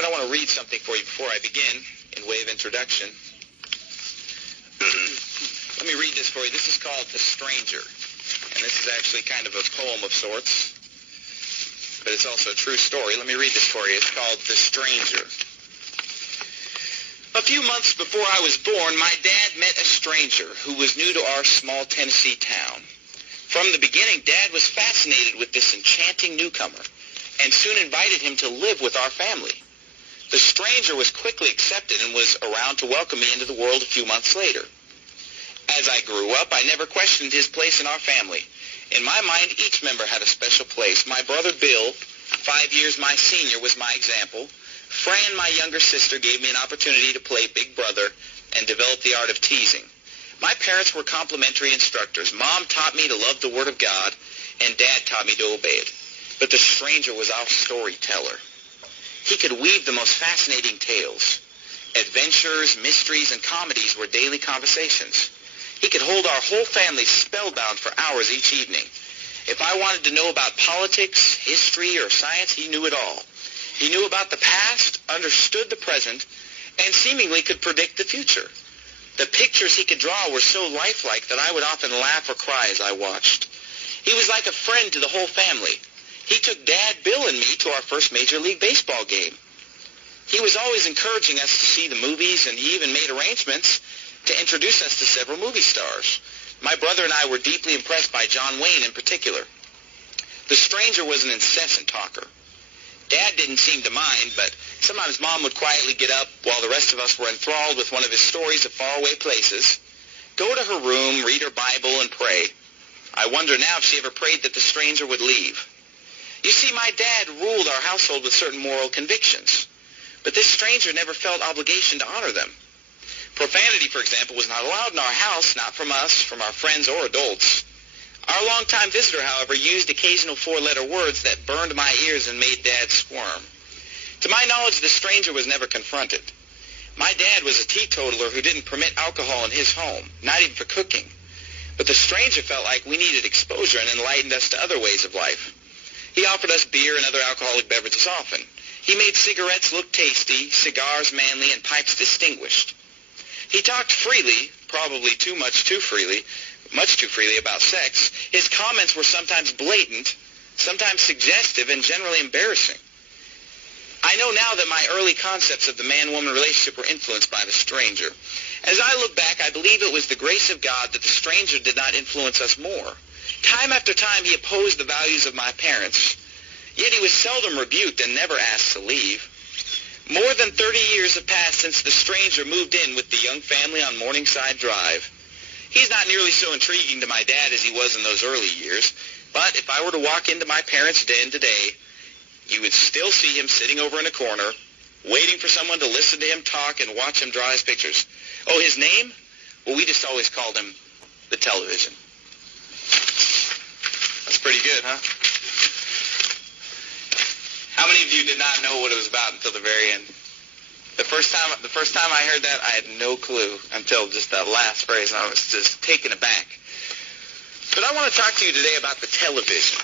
start, I want to read something for you before I begin, in way of introduction. Let me read this for you. This is called The Stranger. And this is actually kind of a poem of sorts, but it's also a true story. Let me read this for you. It's called The Stranger. A few months before I was born, my dad met a stranger who was new to our small Tennessee town. From the beginning, Dad was fascinated with this enchanting newcomer and soon invited him to live with our family. The stranger was quickly accepted and was around to welcome me into the world a few months later. As I grew up, I never questioned his place in our family. In my mind, each member had a special place. My brother Bill, 5 years my senior, was my example. Fran, my younger sister, gave me an opportunity to play big brother and develop the art of teasing. My parents were complimentary instructors. Mom taught me to love the Word of God, and Dad taught me to obey it. But the stranger was our storyteller. He could weave the most fascinating tales. Adventures, mysteries, and comedies were daily conversations. He could hold our whole family spellbound for hours each evening. If I wanted to know about politics, history, or science, he knew it all. He knew about the past, understood the present, and seemingly could predict the future. The pictures he could draw were so lifelike that I would often laugh or cry as I watched. He was like a friend to the whole family. He took Dad, Bill, and me to our first Major League Baseball game. He was always encouraging us to see the movies, and he even made arrangements to introduce us to several movie stars. My brother and I were deeply impressed by John Wayne in particular. The stranger was an incessant talker. Dad didn't seem to mind, but sometimes Mom would quietly get up while the rest of us were enthralled with one of his stories of faraway places, go to her room, read her Bible, and pray. I wonder now if she ever prayed that the stranger would leave. You see, my dad ruled our household with certain moral convictions, but this stranger never felt obligation to honor them. Profanity, for example, was not allowed in our house, not from us, from our friends or adults. Our longtime visitor, however, used occasional four-letter words that burned my ears and made Dad squirm. To my knowledge, the stranger was never confronted. My dad was a teetotaler who didn't permit alcohol in his home, not even for cooking. But the stranger felt like we needed exposure and enlightened us to other ways of life. He offered us beer and other alcoholic beverages often. He made cigarettes look tasty, cigars manly, and pipes distinguished. He talked freely, probably much too freely about sex. His comments were sometimes blatant, sometimes suggestive, and generally embarrassing. I know now that my early concepts of the man-woman relationship were influenced by the stranger. As I look back, I believe it was the grace of God that the stranger did not influence us more. Time after time, he opposed the values of my parents, yet he was seldom rebuked and never asked to leave. More than 30 years have passed since the stranger moved in with the young family on Morningside Drive. He's not nearly so intriguing to my dad as he was in those early years, but if I were to walk into my parents' den today, you would still see him sitting over in a corner, waiting for someone to listen to him talk and watch him draw his pictures. Oh, his name? Well, we just always called him the Television. That's pretty good, huh? How many of you did not know what it was about until the very end? The first time I heard that, I had no clue until just that last phrase, and I was just taken aback. But I want to talk to you today about the television.